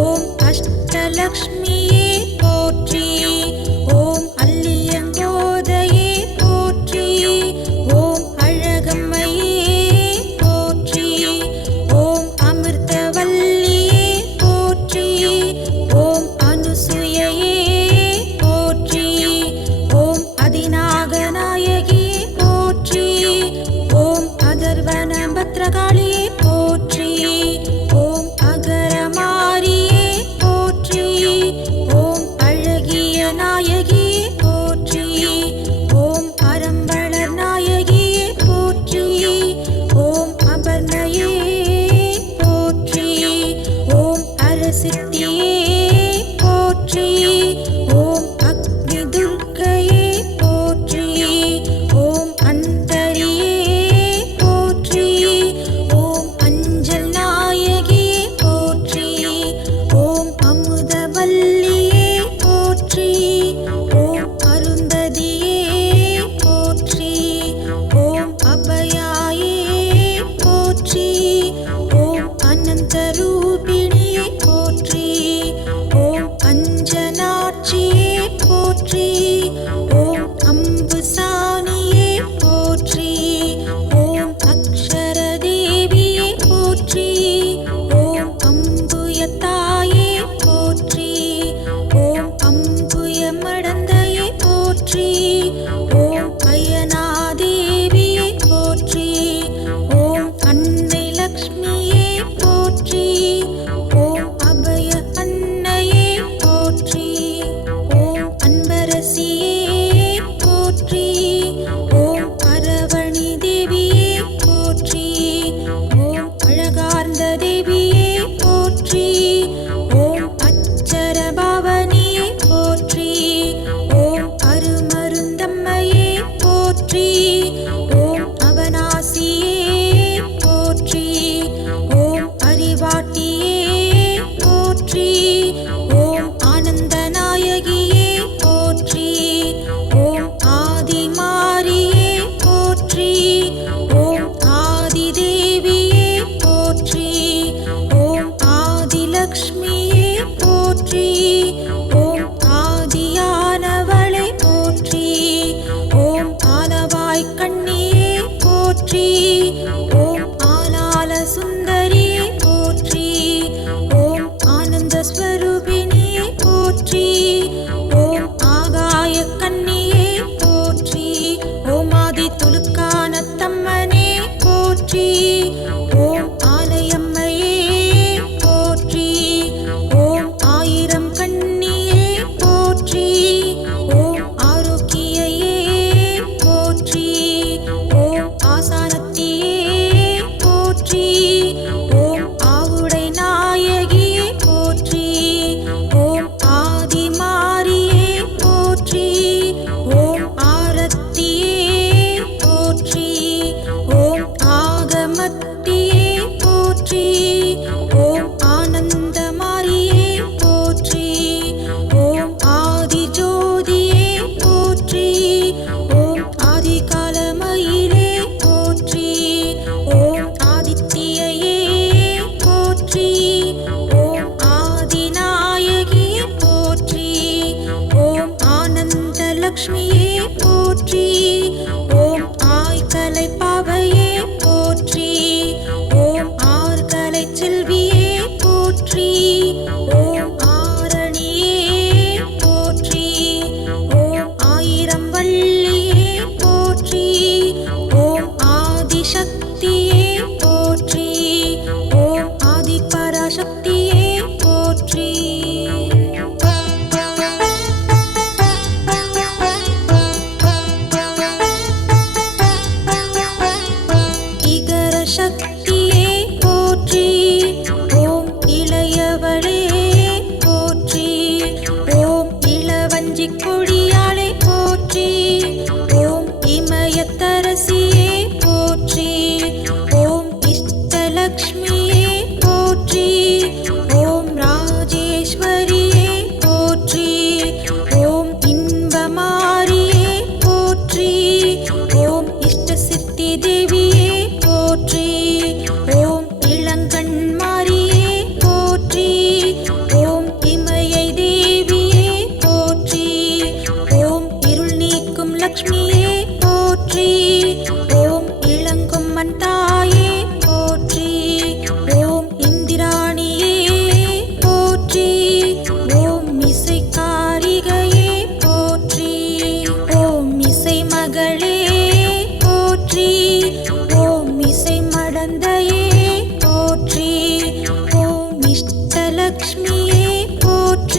ஓம் அஷ்டலக்ஷ்மியே போற்றி. ஓம் அல்லியங்கோதையே போற்றி. ஓம் அழகம்மையே போற்றி. ஓம் அமிர்தவல்லியே போற்றி. ஓம் அனுசுயையே போற்றி. ஓம் அதிநாகநாயகி போற்றி. ஓம் அதர்வன பத்ரகாளியே போற்றி. ஓம் அகரமாரியே போற்றி. ஓம் அழகிய நாயகியே போற்றி. ஓம் அறம்பளர் நாயகியே போற்றி. ஓம் அபர்ணையே போற்றி. ஓம் அரசித்தியே போற்றி. ஓம் அக்னி துர்க்கையே போற்றி. ஓம் அந்தரியே போற்றி. ஓம் அஞ்சல் நாயகியே போற்றி. ஓம் அமுதவல்லியே போற்றி. ஓம் அருந்ததியே போற்றி. ஓம் அபயாயே போற்றி. ஓம் அனந்தரூபிணியே போற்றி.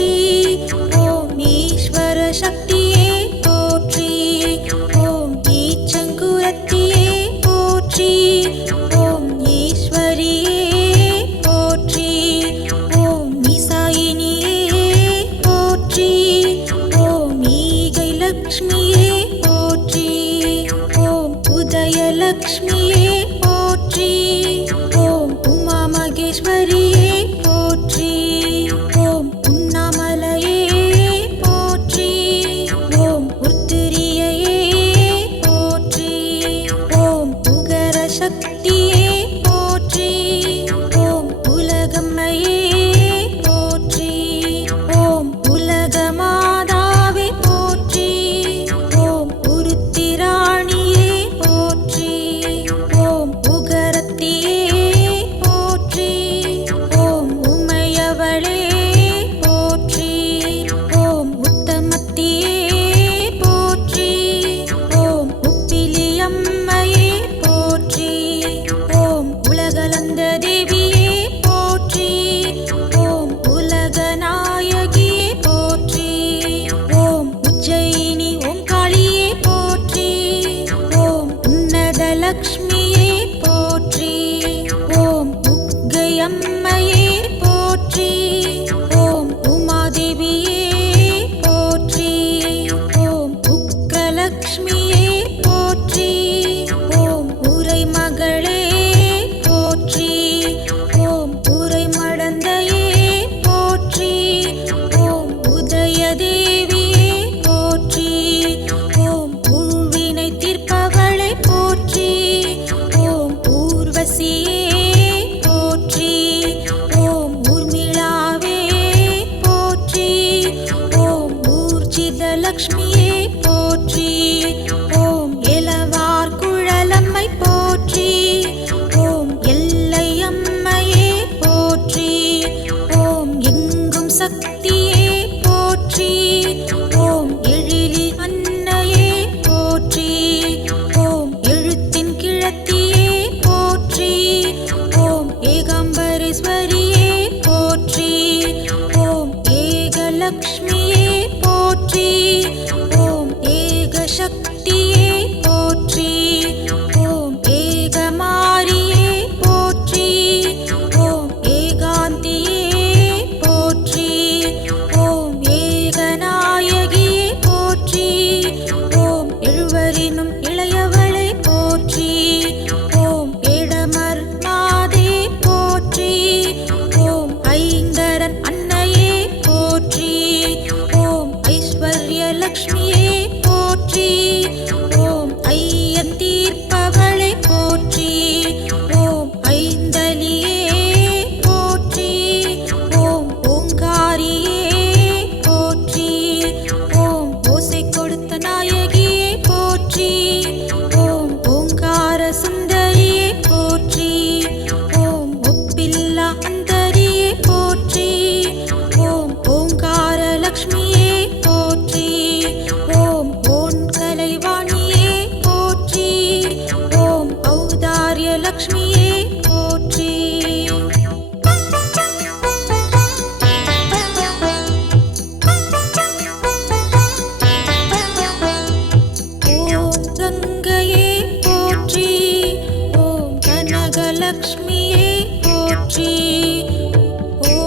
போற்றி. ஓம் ஈஸ்வர சக்தியே போற்றி. ஓம் ஈச்சங்குரத்தியே போற்றி. ஓம் ஈஸ்வரியே போற்றி. ஓம் ஈசாயினியே போற்றி. ஓம் ஈகை லக்ஷ்மியே போற்றி. ஓம் உதயலக்ஷ்மியே போற்றி. ஓம் உமா மகேஸ்வரியே போற்றி. ஓம் உண்ணாமலையே போற்றி. ஓம் உத்திரியையே போற்றி. ஓம் உகர சக்தியே போற்றி. ஓம் உலகம்மையே போற்றி. ஓம் உலக மாதாவே போற்றி. ஓம் உருத்திராணியே போற்றி. ஓம் உகரத்தியே போற்றி. ஓம் உமையவளே போற்றி. ஓம் உத்தமத்தியே போற்றி. ஓம் உப்பிலியம்மையே போற்றி. ஓம் உலகளந்த தேவியே போற்றி. ஓம் உலகநாயகியே போற்றி. ஓம் உஜ்ஜயினி ஓம்காளியே போற்றி. ஓம் உன்னத லக்ஷ்மியே போற்றி. ஓம் உக்கையம்மையே போற்றி. ஓம் உமாதேவியே போற்றி. ஓம் உக்ரலக்ஷ்மியே போற்றி. ஓம் உரை மகளே போற்றி. ஓம் உரை மடந்தையே போற்றி. ஓம் உதயதேவியே போற்றி. ஓம் உள்வினை தீர்ப்பவளை போற்றி. ஓம் ஊர்வசியே போற்றி. ஓம் ஊர்மிளாவே போற்றி. ஓம் ஊர்ஜித லக்ஷ்மியே போற்றி. ஓம் எலவார் குழலம்மை போற்றி. ஓம் எல்லையம்மையே போற்றி. ஓம் எங்கும் சக்தியே போற்றி. ஓம் எழிலி அன்னையே போற்றி. ஓம் எழுத்தின் கிழத்தியே போற்றி. ஓம் ஏகாம்பரேஸ்வரியே போற்றி. ஓம் ஏகலக்ஷ்மியே போற்றி. ஓம் ஏகசக்தியே போற்றி. ஓம் ஏகமாரியே போற்றி. ஓம் ஏகாந்தியே போற்றி. ஓம் ஏகநாயகியே போற்றி. ஓம் எழுவரினும் இளையவளை போற்றி. ஓம் இடமர் மாதே போற்றி. ஓம் ஐங்கரன் அன்னையே போற்றி. ஓம் ஐஸ்வர்ய லக்ஷ்மியே போற்றி. ஓம் ஐயன் தீர்ப்பவளை போற்றி. ஓம் ஐந்தலியே போற்றி. ஓம் ஓங்காரியே போற்றி. ஓம் ஓசை கொடுத்த நாயகியே போற்றி. ஓம் ஓங்கார சுந்தரியே போற்றி. ஓம் ஒப்பில்லா அந்தரியே போற்றி. ஓம் ஓங்கார லக்ஷ்மியே போற்றி. ஓம் ஓன் கலைவாணியே போற்றி. ஓம் ஔதாரிய லக்ஷ்மியே போற்றி. ஓம் கங்கையே போற்றி. ஓம் கனகலக்ஷ்மியே போற்றி.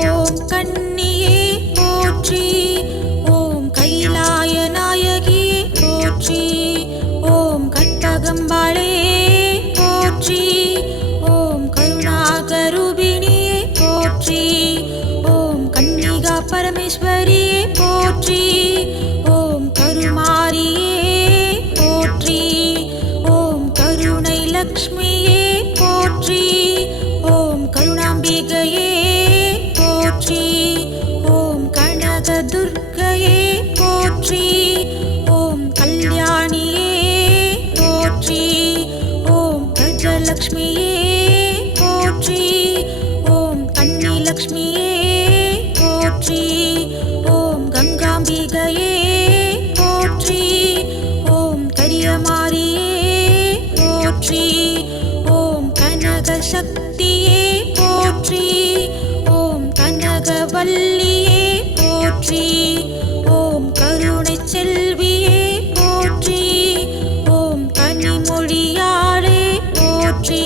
ஓம் கன்னியே போற்றி. ஓம் கைலாய நாயகியே போற்றி. ஓம் கற்பகம்பாளே போற்றி. ஓம் கருணாகரூபிணியே போற்றி. ஓம் கன்னிகா பரமேஸ்வரியே போற்றி. ஓம் கருமாரியே போற்றி. ஓம் கருணை லக்ஷ்மியே போற்றி. ஓம் கருணாம்பிகையே போற்றி. ஓம் கனகதுர்க்கையே போற்றி. ஓம் கல்யாணியே போற்றி. ஓம் கஜலக்ஷ்மியே போற்றி. ஓம் கன்னிலக்ஷ்மியே போற்றி. ஓம் போற்றி. ஓம் கருணை செல்வியே போற்றி. ஓம் கனிமொழியாளே போற்றி.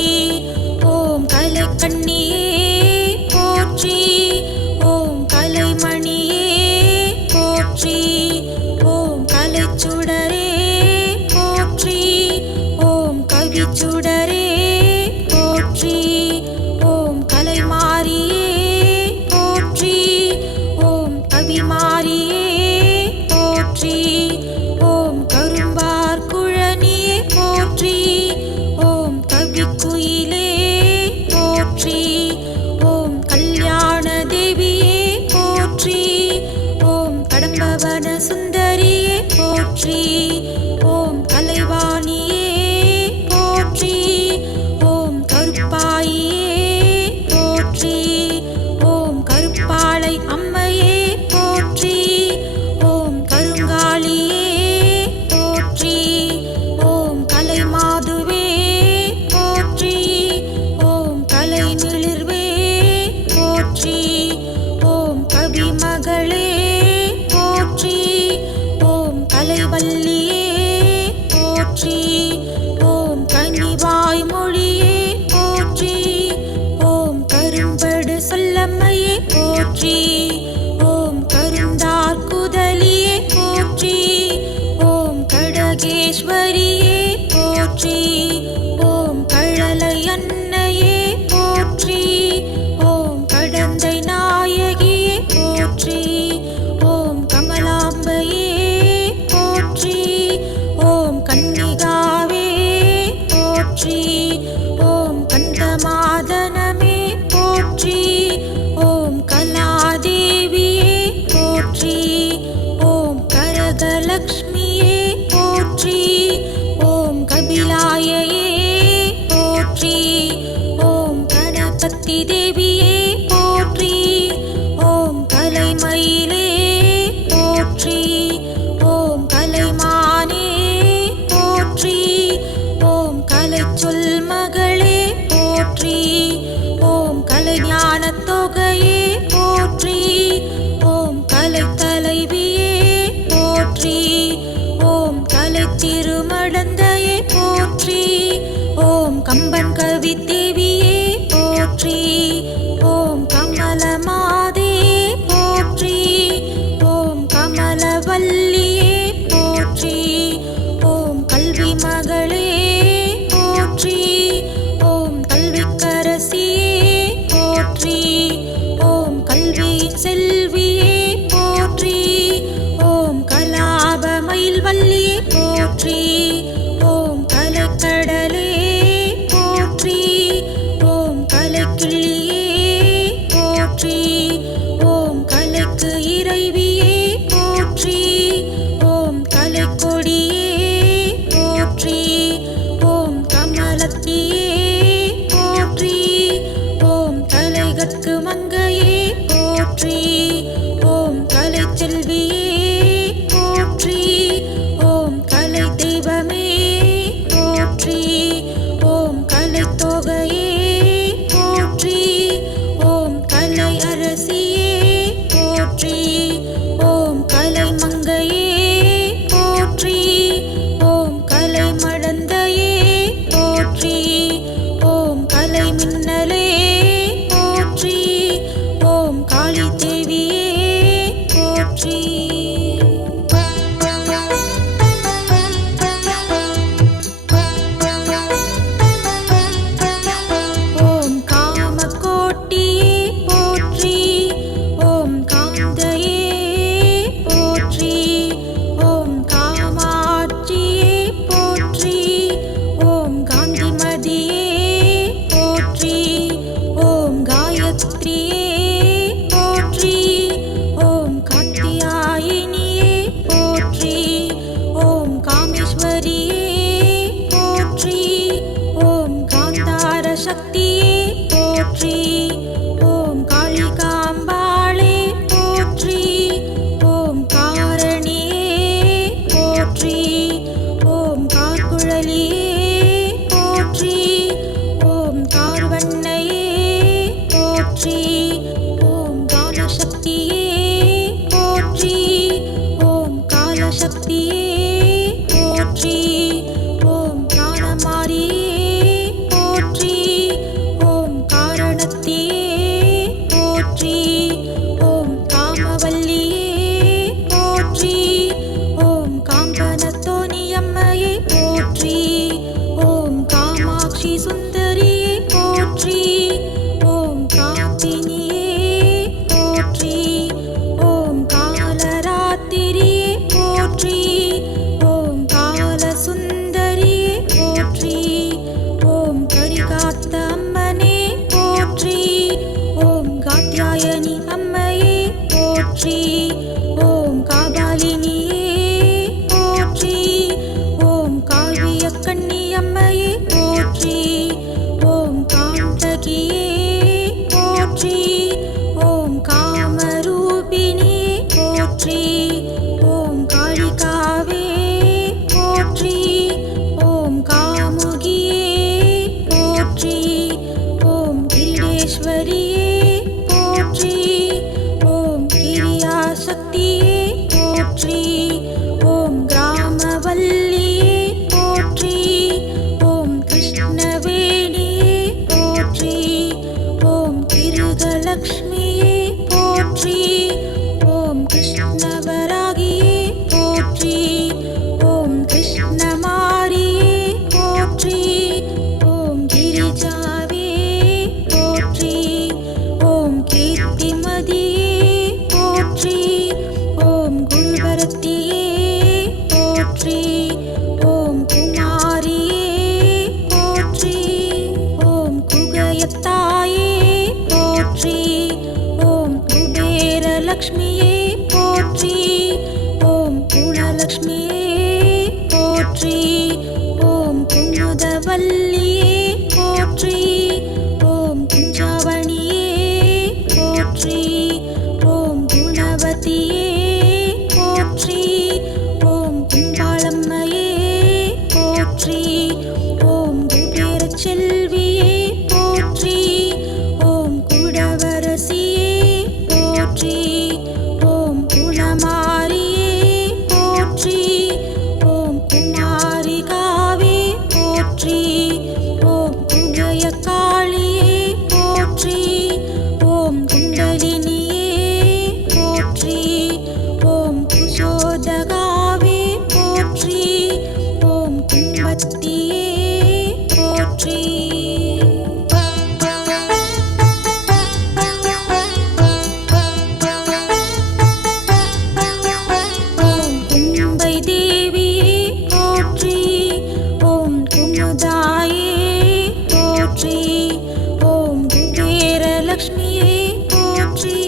ஓம் கலைக்கண்ணியே போற்றி. ஓம் கலைமணியே போற்றி. ஓம் கலைச்சுடரே போற்றி. ஓம் கவிச்சுடரே போற்றி. ஓம் கலைமாரியே போற்றி. ஓம் கவிமாரியே போற்றி. ஓம் கரும்பார் குழனியே போற்றி. ஓம் கவிக்குயிலே போற்றி. ஓம் கல்யாண தேவியே போற்றி. ஓம் கடம்பவன சுந்தரியே போற்றி. ஓம் கலைவாணியே போற்றி. ஓம் கருப்பாயியே போற்றி. ஓம் கருப்பாளை அம்மையே போற்றி. ஓம் கருங்காலியே போற்றி. ஓம் கலைமாதுவே போற்றி. ஓம் கலைநிலிர்வே போற்றி. ஓம் கவிமகளே போற்றி. ஓம் கலைவல்லியே போற்றி. ஓம் கனிவாய் மொழியே போற்றி. ஓம் கரும்படு சொல்லம்மையே போற்றி. ஓம் கருந்தார் குதலியே போற்றி. ஓம் கடகேஸ்வரியே போற்றி. ஓம் கழலை அன்னையே போற்றி. ஓம் கடந்தை நாயகியே போற்றி. ஓம் கமலாம்பையே போற்றி. ஓம் கன்னிகாவே போற்றி. ஓம் கந்தமாதனமே போற்றி. ஓம் கலாதேவியே போற்றி. ஓம் கரகலக்ஷ்மியே போற்றி. ஓம் கபிலாயையே போற்றி. ஓம் கணபதி தேவியே போற்றி. ஓம் கலைமயிலே போற்றி. ஓம் கலைமானே போற்றி. ஓம் கலைச்சொல் மகளே போற்றி. ஓம் கலைஞானத் தொகையே போற்றி. ஓம் கலைத்தலைவியே போற்றி. ஓம் கலைத்திருமடந்தையே போற்றி. ஓம் கம்பன் கவிதேவியே போற்றி. ஓம் கமலமாதே போற்றி. ஓம் கமலவல்லியே போற்றி. ஓம் கல்வி மகளே போற்றி. ஓம் கல்விக்கரசியே போற்றி. ஓம் கல்வியின் செல்வியே போற்றி. ஓம் கலாபமயில் வல்லியே போற்றி. ஓம் கலைக்கடலே போற்றி. ஓம் கலைக்கிள்ளியே போற்றி. ஓம் கலைக்கு இறைவியே போற்றி. ஓம் கலைக்கொடியே போற்றி. ஓம் கமலத்தியே போற்றி. ஓம் கலைகட்கு மங்கையே போற்றி. ஓம் கலைச்செல்வியே போற்றி. ஓம் கலை தெய்வமே போற்றி. ஓம் கலைத்தொகையே போற்றி. ஓம் கலை அரசியே போற்றி. ஓம் கலை மங்கையே போற்றி. ஓம் கலை மடந்தையே போற்றி. ஓம் கலை மின்னலே போற்றி. ஓம் காளி தேவியே போற்றி. சக்தியே போற்றி. ஓம் ஞானமாரியே போற்றி. ஓம் காரணத்தியே போற்றி. ஓம் காமவல்லியே போற்றி. ஓம் காம்பனத்தோணியம்மையே போற்றி. ஓம் காமாட்சி சுந்தரியே போற்றி. ஓம் காப்பினியே போற்றி. ஓம் காலராத்திரியே போற்றி. ஓம் காலசுந்தரியே போற்றி. ஓம் கரிகாத்த அம்மனே போற்றி. ஓம் காத்யாயனி அம்மையே போற்றி. ஓம் காபாலினியே போற்றி. ஓம் காவிய கண்ணி அம்மையே போற்றி. ஓம் காந்தகியே போற்றி. ஓம் காமரூபிணியே போற்றி. ஓம் காளிகாவே போற்றி. ஓம் காமுகியே போற்றி. ஓம் கிரீடேஸ்வரியே போற்றி. ஓம் கிரியாசக்தியே போற்றி. ஓம் கிராமவல்லியே போற்றி. ஓம் கிருஷ்ணவேணியே போற்றி. ஓம் கிருகலக்ஷ்மியே போற்றி. ஓம் கிருஷ்ணவராகியே போற்றி. ஓம் கிருஷ்ணமாரியே போற்றி. ஓம் கிரிஜாவே போற்றி. ஓம் கீர்த்திமதியே போற்றி. ஓம் குல்வரத்தியே போற்றி. ஓம் குமாரியே போற்றி. ஓம் குகயத்தாயே போற்றி. ஓம் குபேரலக்ஷ்மியே போற்றி. ஓம் குணலக்ஷ்மியே போற்றி. ஓம் குமுதவல்லியே போற்றி. ஓம் குஞ்சாவணியே போற்றி. ஓம் குணவதியே போற்றி. ஓம் கும்பாளம்மையே போற்றி. ஓம் குபேரச்செல்வியே போற்றி. ஓம் குடவரசியே போற்றி. ஓம் குணமாரியே போற்றி. ஓம் குமாரிகாவே போற்றி. ஓம் குஜயகாளியே போற்றி. ஓம் குண்டலினியே போற்றி. ஓம் குஷோதகாவே போற்றி. ஓம் கும்பத்தியே போற்றி. ஓம் கும்பை தேவியே போற்றி. ஓம் குமுதாயே போற்றி. ஓம் குபேரலக்ஷ்மியே போற்றி.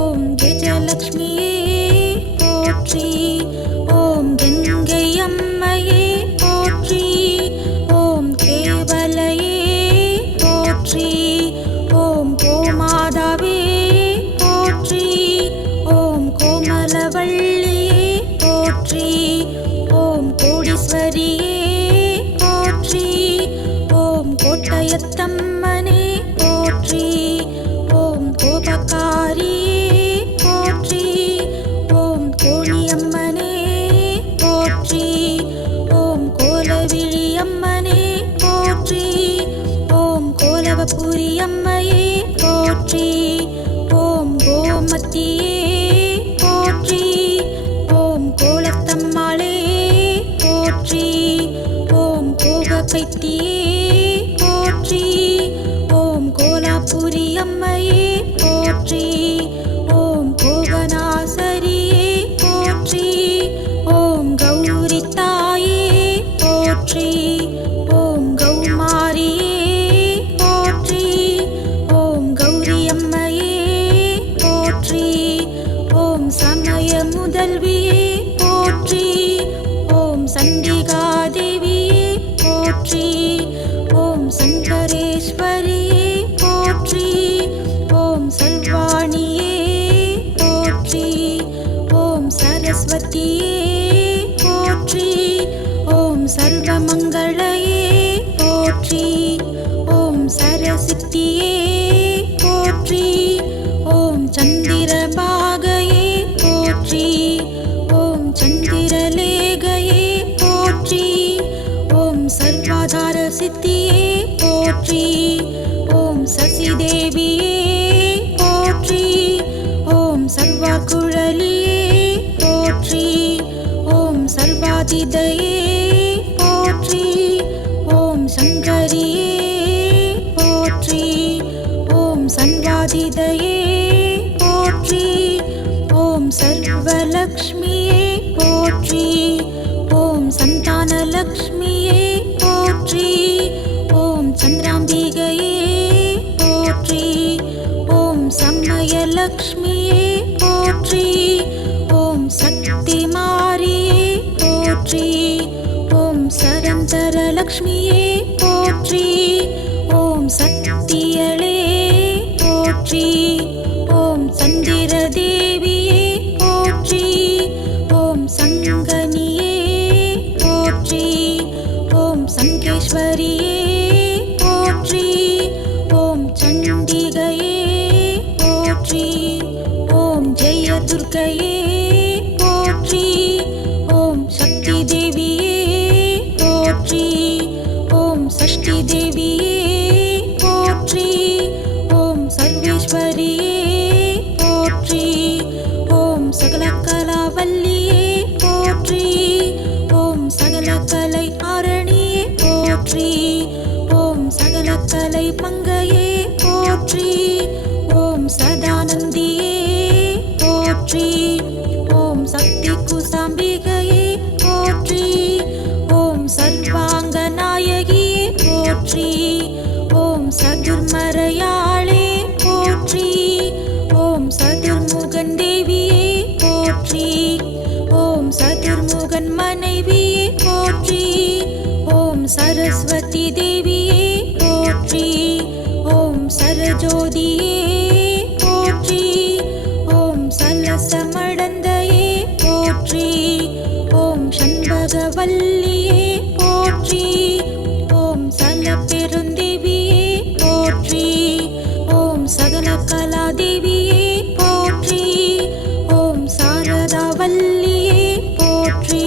ஓம் கஜலக்ஷ்மியே போற்றி. ஓம் கங்கை அம்மையே போற்றி. ஓம் கேவலையே போற்றி. ஓம் கோமாதாவே போற்றி. ஓம் கோமலவள்ளியே போற்றி. ஓம் கோடீஸ்வரியே போற்றி. ஓம் கோட்டயத்தம்மனே போற்றி. ஓம் கோபக்காரியே போற்றி. ஓம் கோணியம்மனே போற்றி. ஓம் கோலவிழியம்மனே போற்றி. ஓம் கோலவபுரியம்மையே போற்றி. ஓம் கோமத்தியே போற்றி. ஓம் கோலத்தம்மாளே போற்றி. ஓம் கோககைத்தியே போற்றி. ஓம் கோலாபுரியம்மையே போற்றி. ஓம் கோகநாசரியே போற்றி. ஓம் கௌரி தாயே போற்றி. ஓம் கௌமாரியே போற்றி. ஓம் கௌரியம்மையே போற்றி. ஓம் சமய முதல்வியே போற்றி. ஓம் சண்டிகாதேவியே போற்றி. ஓம் சங்கரேஸ்வரியே போற்றி. ஓம் சர்வாணியே போற்றி. ஓம் சரஸ்வதியே போற்றி. ஓம் சர்வமங்களையே போற்றி. ஓம் சரசித்தியே போற்றி. ஓம் சந்திரபாகையே போற்றி. ஓம் சந்திர சங்கீதையே போற்றி. ஓம் சங்கரியே போற்றி. ஓம் சன்வாதிதையே போற்றி. ஓம் சர்வலக்ஷ்மியே போற்றி. ஓம் சந்தானலக்ஷ்மியே போற்றி. ஓம் சந்திராம்பிகையே போற்றி. ஓம் சம்மயலக்ஷ்மியே போற்றி. ஓம் சக்தி மாரியே போற்றி. ஓம் சரந்தரலக்ஷ்மியே போற்றி. ஓம் சக்தியளே போற்றி. ஓம் சந்திர தேவியே போற்றி. ஓம் சங்கனியே போற்றி. ஓம் சங்கேஸ்வரியே போற்றி. ஓம் சண்டிகையே போற்றி. ஓம் ஜெயதுர்கையே போற்றி. ஓம் சக்தி தேவியே போற்றி. ஓம் சஷ்டி தேவியே போற்றி. ஓம் சர்வேஸ்வரியே போற்றி. ஓம் சகலகலாவல்லியே போற்றி. ஓம் சகலகலை ஆரணியே போற்றி. ஓம் சகலகலை மங்கையே போற்றி. ஓம் சதானந்தியே போற்றி. ஓம் சக்தி குசாம்பிகையே போற்றி. ஓம் சர்வாங்க நாயகியே போற்றி. ஓம் சதுர்மறையாளே போற்றி. ஓம் சதுர்முகன் தேவியே போற்றி. ஓம் சதுர்முகன் மனைவியே போற்றி. ஓம் சரஸ்வதி தேவியே போற்றி. ஓம் சரஜோதியே போற்றி. ஓம் சலசமடந்தையே போற்றி. ஓம் சண்பகவல்லியே போற்றி. ஓம் சலப்பெருந்தேவியே போற்றி. ஓம் சகலகலாதேவியே போற்றி. ஓம் சாரதாவல்லியே போற்றி.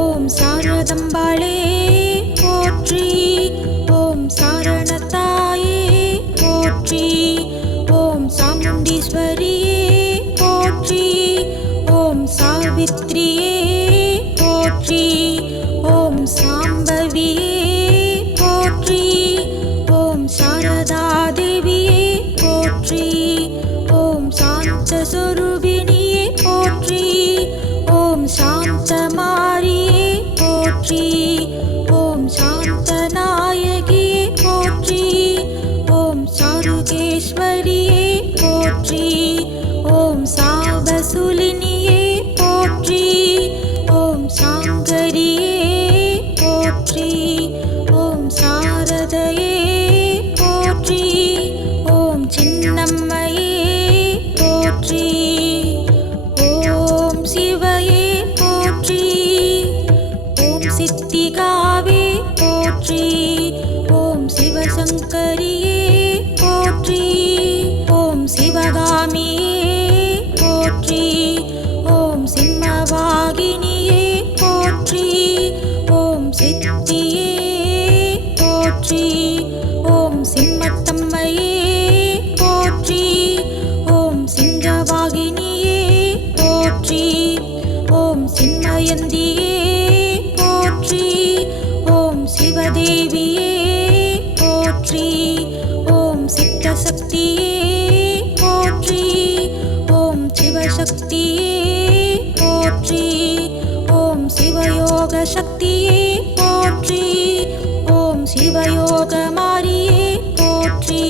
ஓம் சாரதம்பாளே போற்றி. ஓம் சாரணத்தாயே போற்றி. ஓம் சாமுண்டீஸ்வரியே போற்றி. ஓம் சாவித்ரியே போற்றி. ஓம் சாம்பவியே போற்றி. ஓம் சாரதாதேவியே போற்றி. ஓம் சாந்தஸ்வரூபிணியே போற்றி. ஓம் சாந்தமாரியே போற்றி. ஓம் சாந்தநாயகியே போற்றி. ஓம் சாருகேஸ்வரியே போற்றி. ஓம் சாவசுலினியே போற்றி. ஓம் சாங்கரியே போற்றி. ஓம் சாரதையே போற்றி. ஓம் சின்னம்மையே போற்றி. ஓம் சிவையே போற்றி. ஓம் சித்திகாவே போற்றி. ஓம் சிவசங்கரியே போற்றி. ஓம் சிவகாமியே போற்றி. ஓம் சிம்மவாகினியே போற்றி. ஓம் சித்தியே போற்றி. ஓம் சிம்மத்தம்மையே போற்றி. ஓம் சிங்கவாகினியே போற்றி. ஓம் சின்மயந்தியே போற்றி. ஓம் சிவதேவியே போற்றி. ஓம் சித்தசக்தியே போற்றி. ஓம் சிவசக்தியே போற்றி. ஓம் சிவயோக சக்தியே போற்றி. ஓம் சிவயோக மாரியே போற்றி.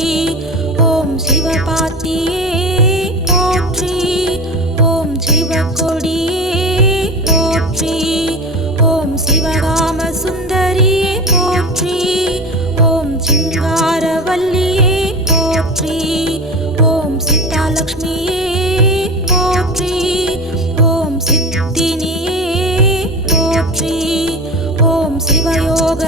ஓம் சிவபாத்தியே போற்றி. ஓம் சிவகொடியே போற்றி. ஓம் சிவகாம சுந்தரியே போற்றி. ஓம் சிங்காரவல்லியே போற்றி. ஓம் சீதாலக்ஷ்மியே போற்றி. ஓம் சித்தினியே போற்றி. ஓம் சிவயோக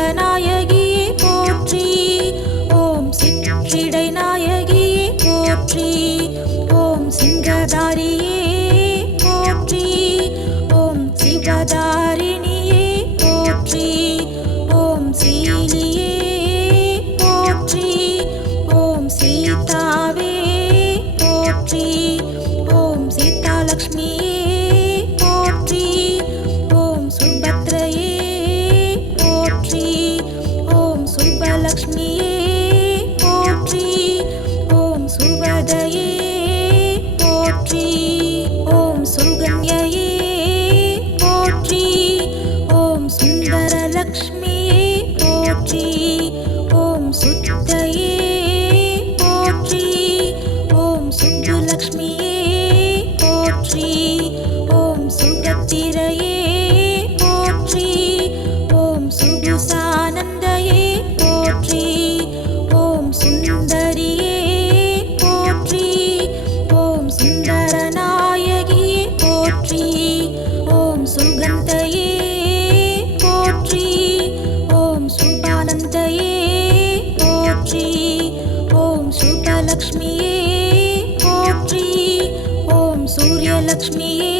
பாக்கியலக்ஷ்மியே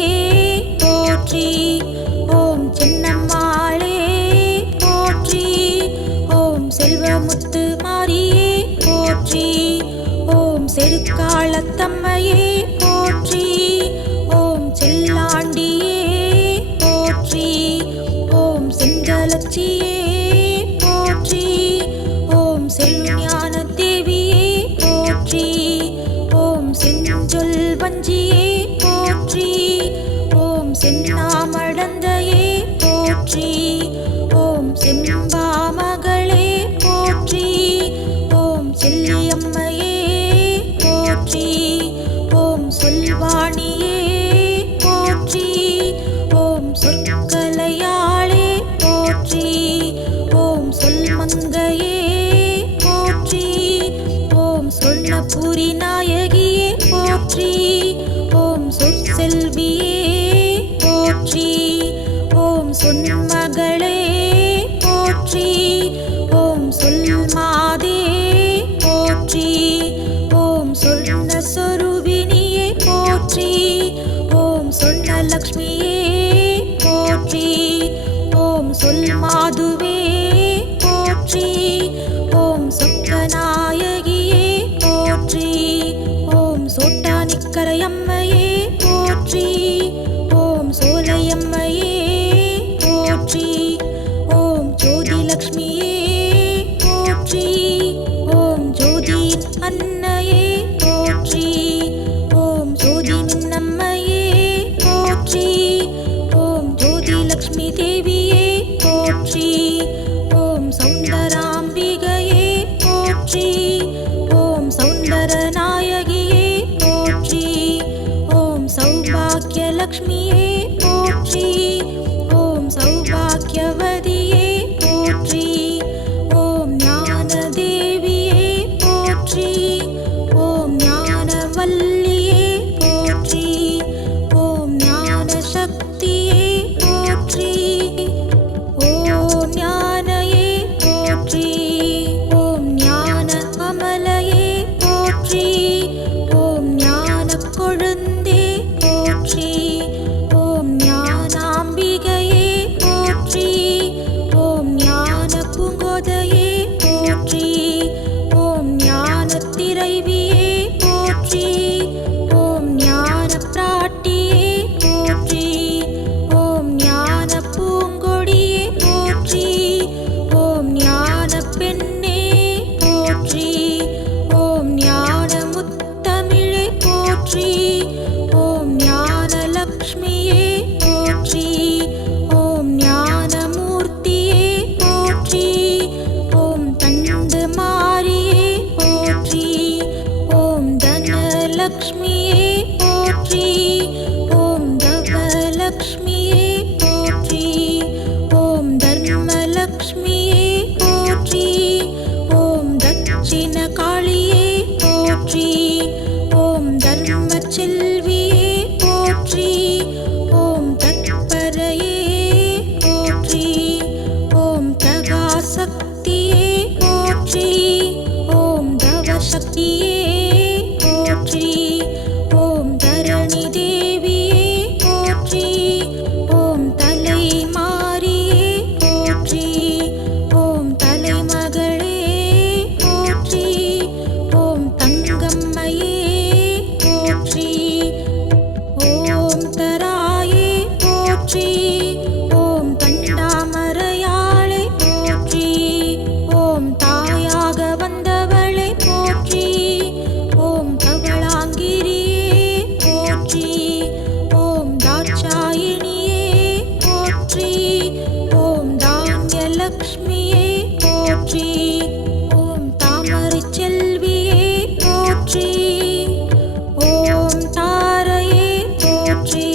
போற்றி. ஓம் சின்னம்மாளே போற்றி. ஓம் செல்வமுத்து மாரியே போற்றி. ஓம் செருக்காளத்தம்மையே போற்றி. ஓம் செல்லாண்டியே போற்றி. ஓம் செஞ்சலட்சியே போற்றி. ஓம் செல்ஞான தேவியே போற்றி. ஓம் செஞ்சொல் வஞ்சியே போற்றி. ஓம் சென்னாமடந்தையே போற்றி. ஓம் செம்பாமகளே போற்றி. ஓம் செல்லியம்மையே போற்றி. ஓம் சொல்வாணியே போற்றி. ஓம் சொற்கலையாளே போற்றி. ஓம் சொல்மங்கையே போற்றி. ஓம் சொன்னபுரி நாயகியே போற்றி. ஓம் சொற்செல்வியே போற்றி. ஓம் சொன்மகளே போற்றி. ஓம் சொல்மாதே போற்றி. ஓம் சொன்ன சொரூபினியே போற்றி. ஓம் சொன்ன லக்ஷ்மியே போற்றி. ஓம் சொல்மாதுவே போற்றி. ஓம் சொக்கநாயகியே போற்றி. ஓம் சோட்டானிக்கரையம்மையே போற்றி. ஓம் சோலையம்மையே போற்றி. ஓம் ஜோதிலக்ஷ்மியே போற்றி. ஓம் ஜோதி அன்னையே போற்றி. ஓம் ஜோதி மின்னம்மையே போற்றி. ஓம் ஜோதிலக்ஷ்மி தேவியே போற்றி. ஓம் சௌந்தராம்பிகையே போற்றி. ஓம் சௌந்தரநாயகியே போற்றி. ஓம் சௌபாக்கியலக்ஷ்மியே போற்றி. ஓம் சௌபாக்கியவதியே போற்றி. ஓம் ஞானதேவியே போற்றி. ஓம் ஞானவல்லியே போற்றி. ஓம் ஞானசக்தியே போற்றி. ஓம் ஞானயே போற்றி. ஓம் ஞான அமலையே போற்றி. ஓம் ஞான கொழுந்தே போற்றி. ஓம் ஞானாம்பிகையே போற்றி. ஓம் ஞான பூங்கோதையே போற்றி. ஓம் ஞான திரைவியே போற்றி. ஓம் ஞான பிராட்டியே போற்றி. ஓம் ஞான பூங்கொடியே போற்றி. ஓம் ஞான பெண்ணே போற்றி. ஓம் ஞான முத்தமிழே போற்றி. ஓம் ஞான லக்ஷ்மியே போற்றி. ஓம் ஞான மூர்த்தியே போற்றி. ஓம் தண்டு மாரியே போற்றி. ஓம் தனலக்ஷ்மியே போற்றி. ஓம் தவலக்ஷ்மியே போற்றி. ஓம் தர்மலக்ஷ்மியே போற்றி. ஓம் தட்சிண காளியே போற்றி. ஓம் தர்ம செல்வியே போற்றி. ஓம் தத்பரையே போற்றி. ஓம் தகாசக்தியே போற்றி. ஓம் தவசக்தியே போற்றி. ஓம் தரணி தேவியே போற்றி. ஓம் தலை மாரியே போற்றி. ஓம் தலைமகளே போற்றி. ஓம் தங்கம்மையே போற்றி. ஓம் தராயே போற்றி. ஓம் தண்டாமரையாளே போற்றி. ஓம் தாயாக வந்தவளே போற்றி. ஓம் கவளாங்கிரியே போற்றி. ஓம் தாட்சாயினியே போற்றி. ஓம் தானியலக்ஷ்மியே போற்றி. ஓம் தாமரை செல்வியே போற்றி. ஓம் தாரையே போற்றி.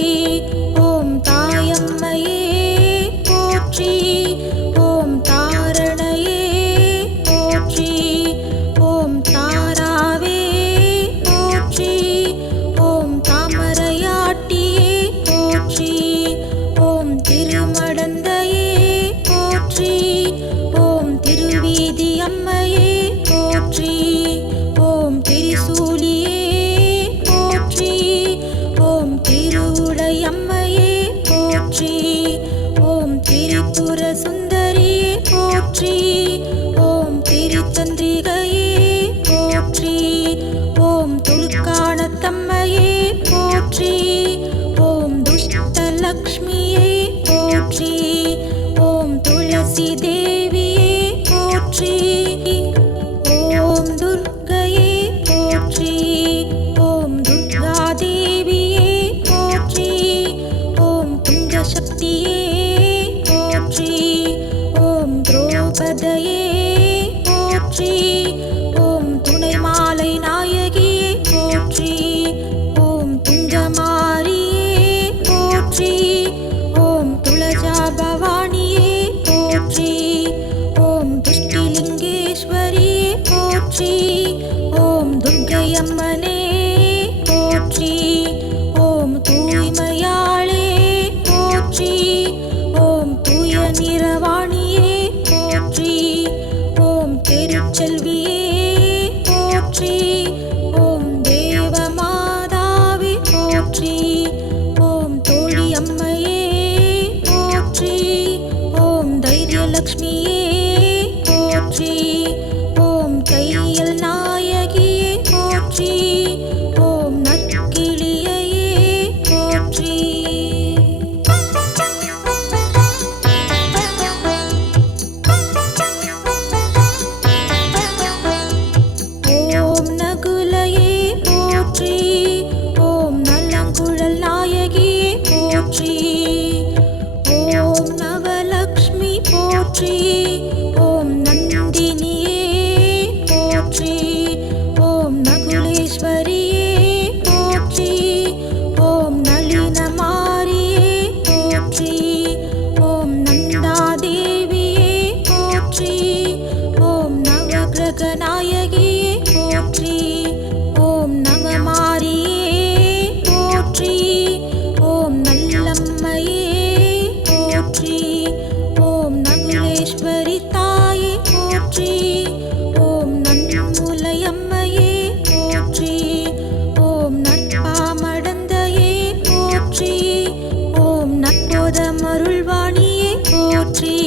மோதமருள்வாணியே போற்றி.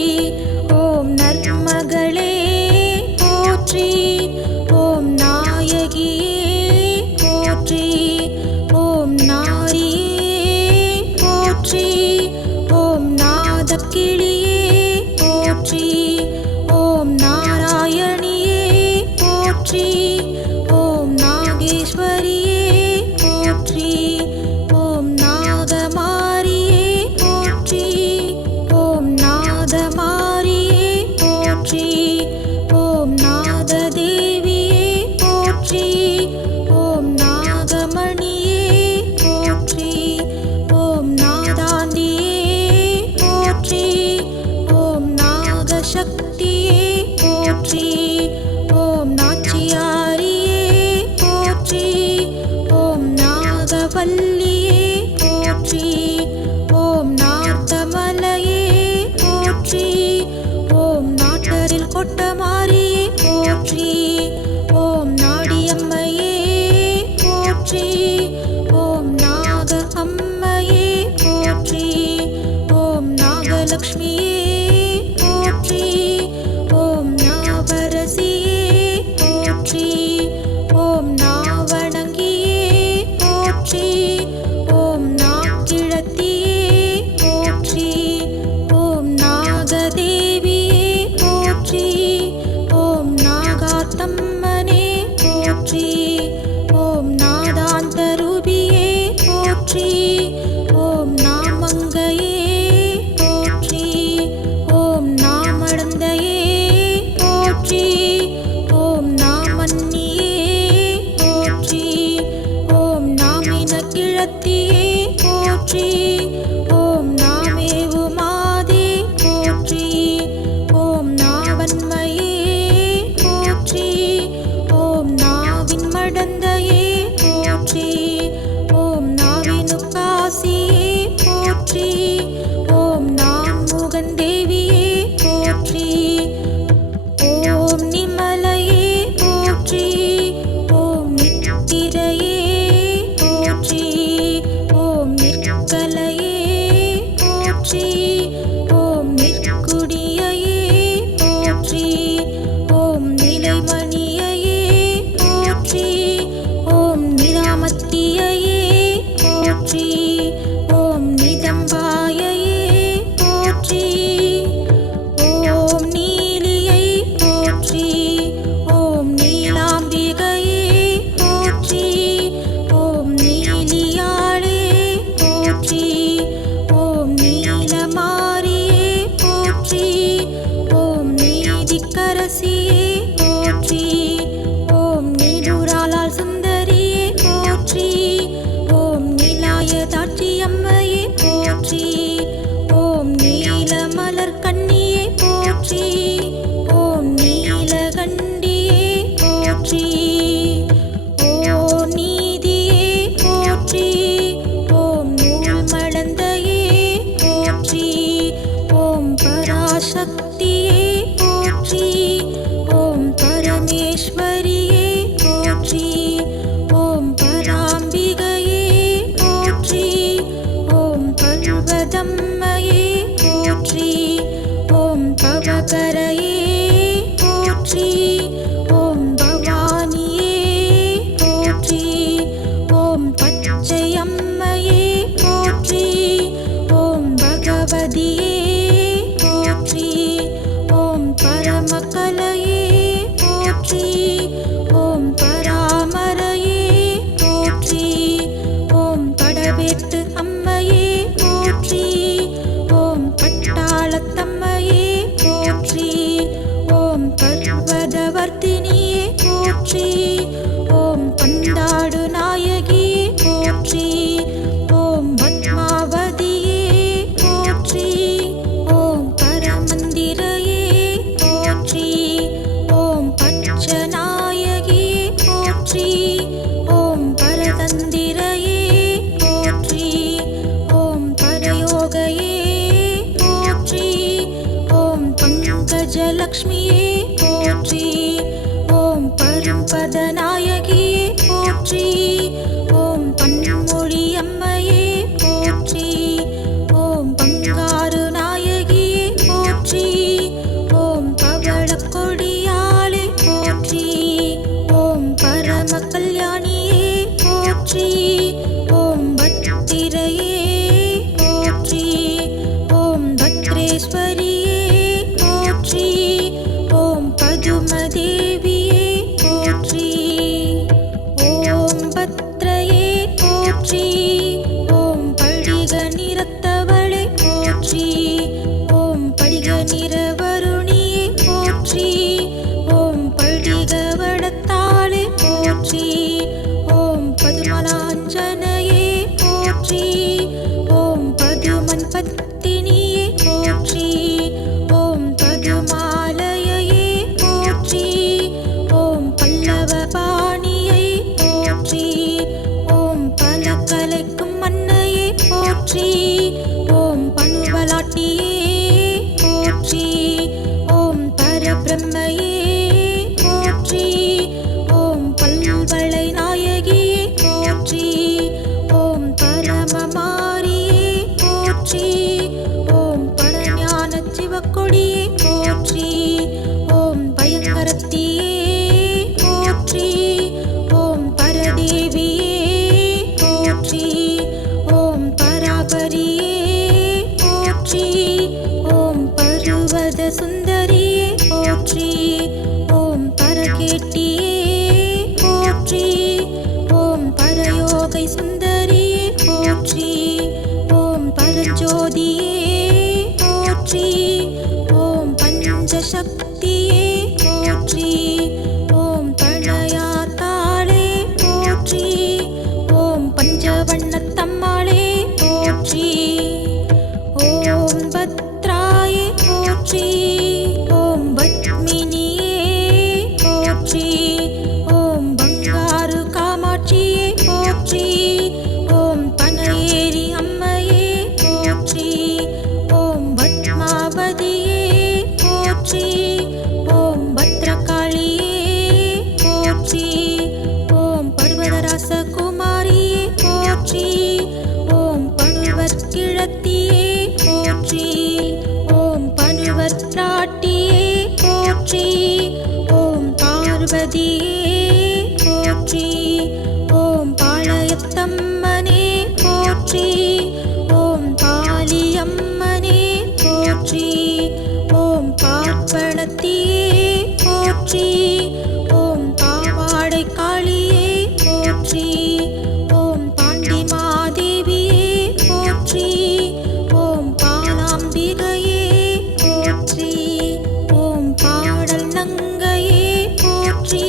ஓம் நற்மகளே போற்றி. ஓம் நாயகியே போற்றி. ஓம் நாரியே போற்றி. ஓம் நாதக்கிளியே போற்றி. ஓம் நாராயணியே போற்றி. ஓம் நாகேஸ்வரியே போற்றி. ஓம் நாகமாரியே போற்றி. ஓம் நாதமாரியே போற்றி. ஓம் நாததேவியே போற்றி. ஓம் நாகமணியே போற்றி. ஓம் நாதாந்தியே போற்றி. ஓம் நாகசக்தியே போற்றி. ஓம் நாச்சியாரியே போற்றி. ஓம் நாகவல்லியே போற்றி. ஓம் நார்த்தமலையே போற்றி. ஓம் நாட்டரில் கொட்டமாரியே போற்றி. ஓம் நாடியம்மையே போற்றி. ஓம் நாக அம்மையே போற்றி. ஓம் நாகலக்ஷ்மியே போற்றி. ஓம் நாவரசியே போற்றி. ஓம் நாவணங்கியே போற்றி. ஓம் நாக்கிழத்தியே போற்றி. ஓம் நாகதேவியே போற்றி. ஓம் நாகாத்தம்மனே போற்றி. ஓம் நாதாந்தரூபியே போற்றி. ஓம் நாமங்கையே போற்றி. ஓம் நாமடந்தையே போற்றி. ஓம் நாமன்னியே போற்றி. ஓம் நாமினக்கிழத்தியே போற்றி. ஓம் நாமேவுமாதே போற்றி. ஓம் நாவன்மையே போற்றி. ஓம் நாவின் மடந்தையே போற்றி. ஓம் நாவினுக்காசியே போற்றி. ஓம் நான்முகந்தேவியே போற்றி. ஓம் நிமலையே போற்றி. ஓம் நித்திரையே போற்றி. ஓம் நிற்கலையே போற்றி. ஓம் நிற்குடியையே போற்றி. ஓம் நிலைமணியையே போற்றி. ஓம் நிராமத்தியையே போற்றி. ஓம் நிதம்பாயையே போற்றி. ஓம் நீலியை போற்றி. ஓம் நீலாம்பிகையே போற்றி. ஓம் நீலியாளே போற்றி. ஓம் நீலமாரியே போற்றி. ஓம் நீதிக்கரசியே போற்றி. ஓம் நீடுராளால் சுந்தரியே போற்றி. ஓம் நீலாயதாட்சியம்மையே போற்றி. ஓம் நீலமலர் கண்ணியே போற்றி. ஓம் நீலகண்டியே போற்றி. ஓம் நீதியே போற்றி. ஓம் நூல்மடந்தையே போற்றி. ஓம் பராசக்தியே போற்றி. ஓம் பரமேஸ்வரியே போற்றி. ஓம் பராம்பிகையே போற்றி. ஓம் பர்வதம்மையே போற்றி. ஓம் பவகரையே போற்றி. ஓம் பவானியே போற்றி. ஓம் பச்சையம்மையே போற்றி. ஓம் பகவதியே போற்றி. ஓம் பரமகலையே போற்றி. ஓம் பராமரையே போற்றி. ஓம் படவேட்டு அம்மையே போற்றி. ஓம் பட்டாளத்தம்மையே போற்றி. ஓம் பர்வதவர்த்தினியே போற்றி. ஓம் பந்தாடு நாயகியே போற்றி. ஓம் பத்மாவதியே போற்றி. ஓம் பரமந்திரையே போற்றி. ஓம் பச்சநாயகியே போற்றி. ஓம் பரதந்திரையே போற்றி. ஓம் பரயோகையே போற்றி. ஓம் பங்கஜலக்ஷ்மியே போற்றி. ஓம் பரம்பதநாயகியே போற்றி. ஓம் பன்மொழி அம்மையே போற்றி. ஓம் பங்கா கல்பத்தினியே போற்றி. ஓம் பதுமாலயையே போற்றி. ஓம் பல்லவ பாணியை போற்றி. ஓம் பல கலைக்கும் மன்னையே போற்றி. ஓம் பனுவலாட்டியே போற்றி. ஓம் பரபிரம்மையே போற்றி. ஓம் பல்வளை நாயகியே போற்றி. ஓம் பரமமாரியே போற்றி. ஓம் பரஞான சிவக்கொடியே போற்றி. ஓம் பயங்கரத்தியே போற்றி. ஓம் பரதேவியே போற்றி. ஓம் பராபரியே போற்றி. ஓம் பருவத சுந்தரியே போற்றி. ஓம் பரகேட்டியே போற்றி. ஓம் பரயோகை சுந்தரியே போற்றி. ஓம் பரஜோதியே போற்றி. ஓம் பஞ்சசக்தியே போற்றி. ஓம் தழையாத்தாளே போற்றி. ஓம் பஞ்சவண்ணத்தம்மாளே போற்றி. ஓம் பத்ராயே போற்றி. ஓம் பத்மினியே போற்றி. ஓம் பங்காரு காமாட்சியே போற்றி. ஓம் பனையேரி அம்மையே போற்றி. ஓம் பத்மாவதியே போற்றி. ஓம் பத்ரகாளியே போற்றி. ஓம் பர்வதராச குமாரியே போற்றி. ஓம் பனுவற்கிழத்தியே போற்றி. ஓம் பனுவற்றாட்டியே போற்றி. ஓம் பார்வதியே போற்றி. ஓம் பாளையத்தம்மனே போற்றி. ஓம் பாலியம்மனே போற்றி. ஓம் பார்ப்பணத்தியே போற்றி. ஓம் பாவாடை காளியே போற்றி. ஓம் பாண்டி மாதேவியே போற்றி. ஓம் பாலாம்பிகையே போற்றி. ஓம் பாடல் நங்கையே போற்றி.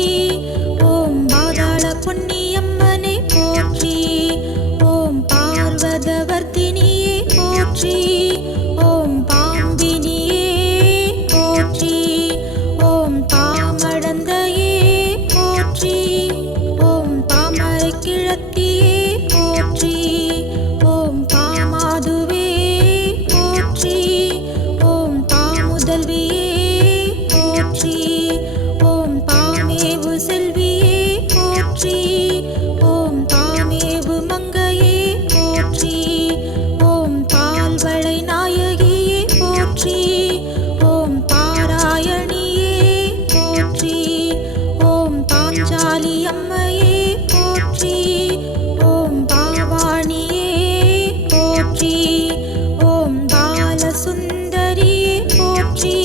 ஓம் பாதாள பொன்னியம்மனே போற்றி. ஓம் பார்வதவர்த்தினியே போற்றி. ஓம் பாம்பினியே போற்றி. ஓம் தாமடந்தையே போற்றி. ஓம் தாமரை கிழத்தியே போற்றி. ஓம் பாமாதுவே போற்றி. ஓம் தாமுதல்வியே போற்றி. ஓம் தாமேவு செல்வியே போற்றி. ஓம் தாமேவு மங்கையே போற்றி. ஓம் தாழ்வளை நாயகியே போற்றி. ஓம் தாராயணியே போற்றி. ஓம் தாஞ்சாலி அம்மையே போற்றி. ஓம் பாவாணியே போற்றி. ஓம் பாலசுந்தரியே போற்றி.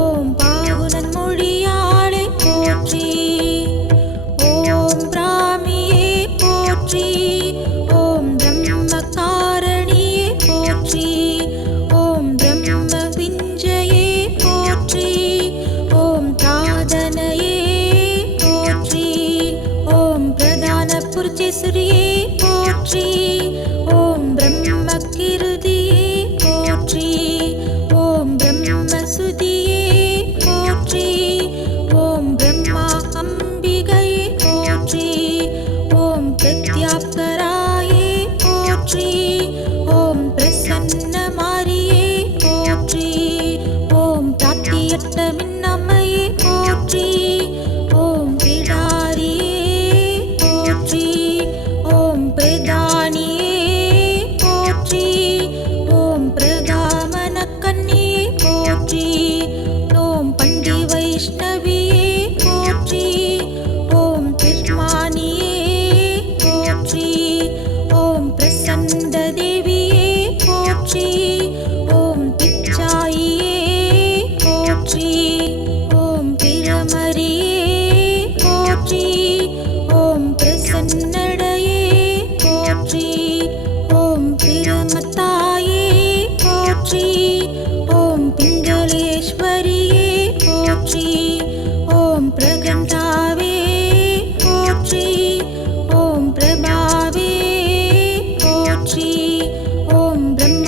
ஓம் பாகுனன் மொழியாளே போற்றி. ஓம் பிராமியே போற்றி. ஓம் பிரம்மகாரணியே போற்றி. ஓம் பிரம்ம விஞ்சயே போற்றி. ஓம் தாதனையே போற்றி. ஓம் பிரதான புருச்சேஸ்வரியே போற்றி. ஓம் பிரம்ம கிருதியே போற்றி. ஓம் பிரம்ம சுதியே போற்றி. ஓம் பிரம்மா அம்பிகையே போற்றி. ஓம் பிரத்யாப்கராயே போற்றி. ஓம் பிரசன்ன மாரியே போற்றி. ஓம் தாத்தியட்ட மின்னம்மையே போற்றி. ஓம் பிடாரியே போற்றி. ஓம் பிரதானியே போற்றி. ஓம் பிரதாமன கன்னியே போற்றி. ஓம் பண்டி வைஷ்ணவியே போற்றி. ஓம் திருமானியே போற்றி. ஓம் பிரசந்த தேவியே போற்றி. ஓம் பிச்சாயியே போற்றி. ஓம் பிரமரியே போற்றி. ஓம் பிரசன்னடையே போற்றி. ஓம் பிரமத்தாயே போற்றி. ஓம் பிங்களேஸ்வரியே போற்றி. ஓம் பிரகண்டாவே போற்றி. ஓம் பிரபாவே போற்றி. ஓம் பிரம்ம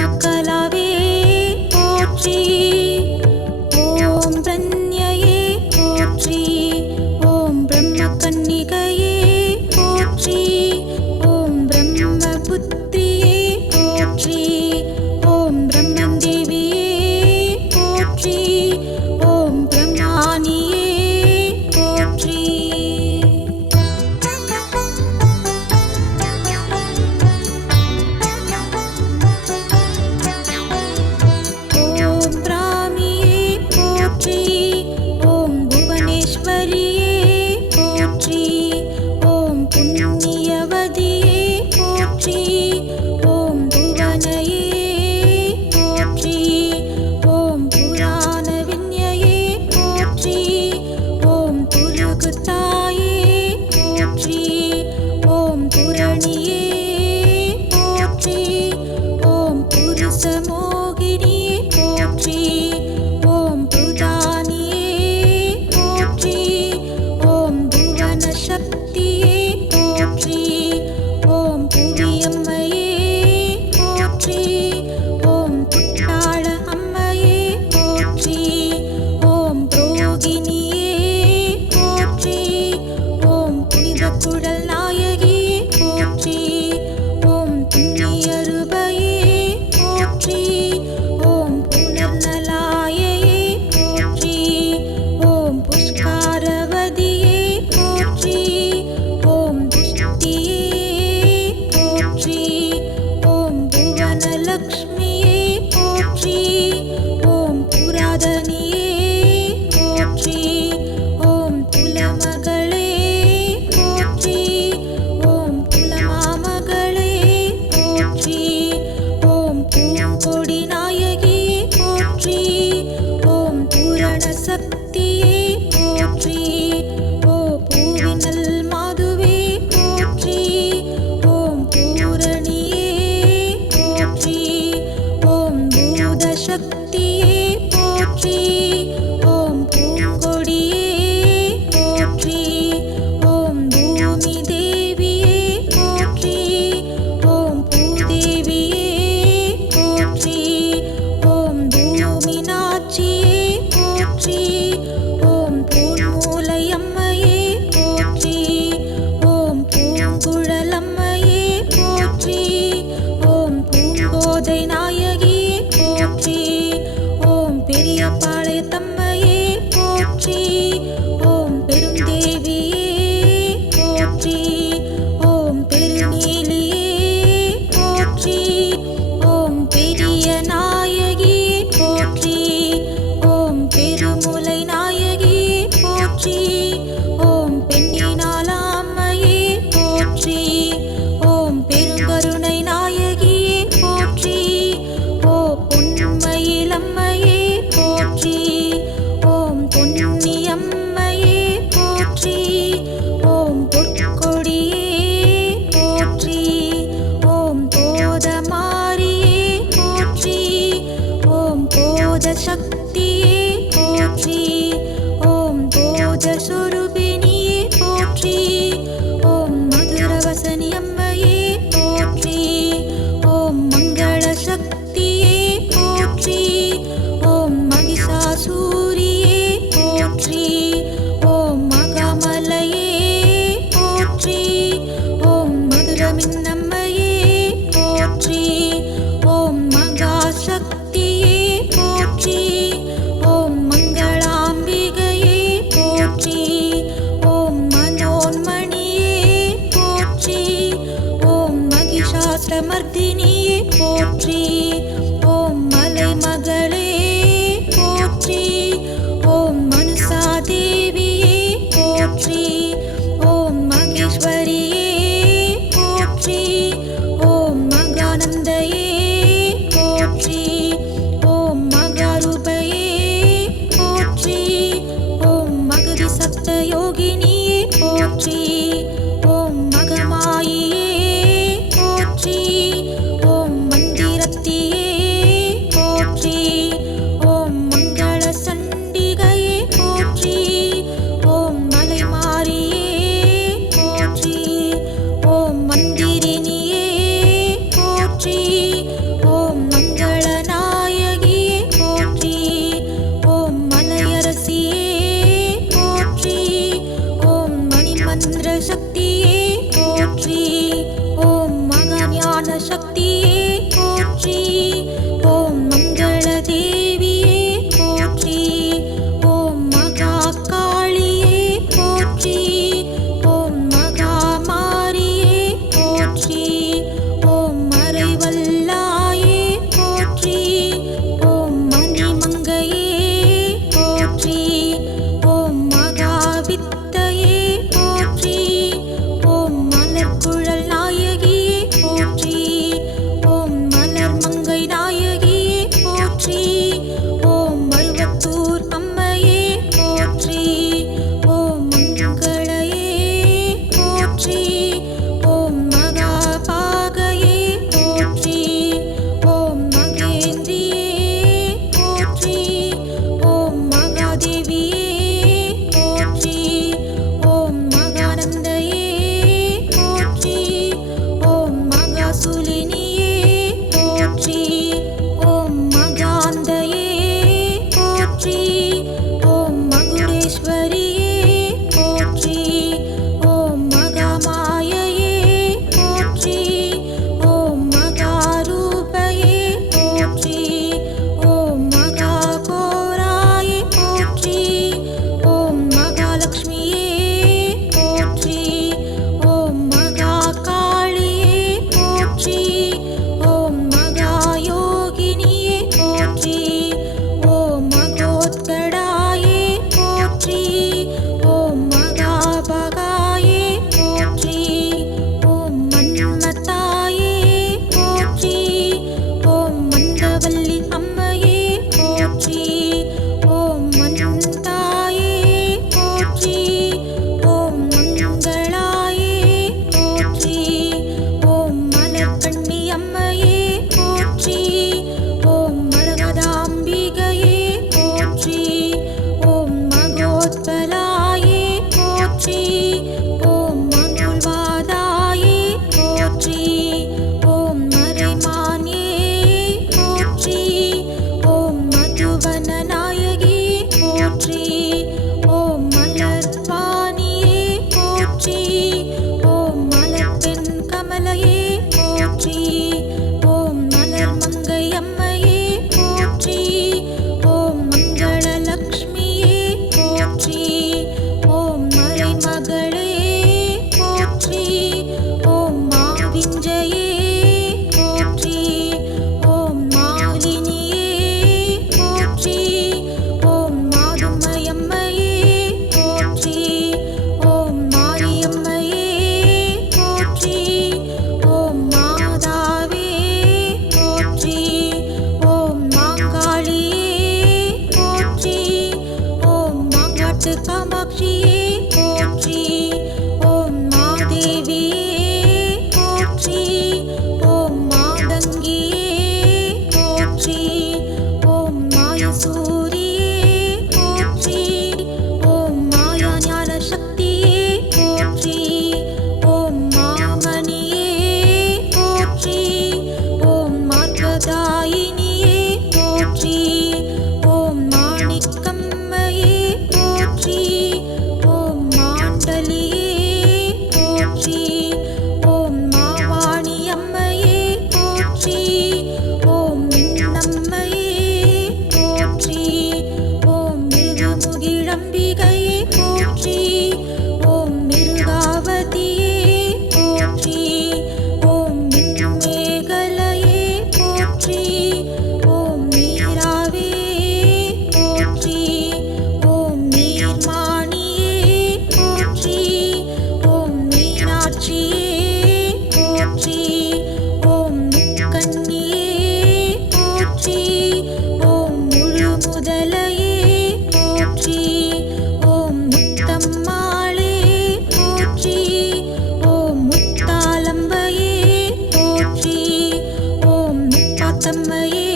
முத்தம்மையே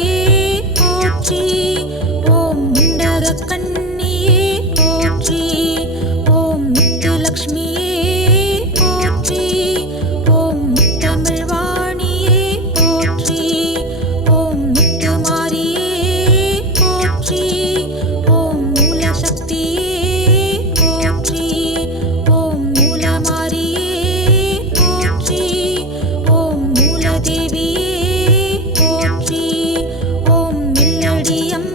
போற்றி. ஓம் முண்டகக்கண்ணியே போற்றி. ஓம் முத்துலக்ஷ்மியே போற்றி. ஓம் முத்தமிழ்வாணியே போற்றி. ஓம் முத்துமாரியே போற்றி. ஓம் மூலசக்தியே போற்றி. ஓம் மூலமாரியே போற்றி. ஓம் மூலதேவியே போற்றி. ஓம் மெல்லடியம்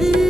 வல்ல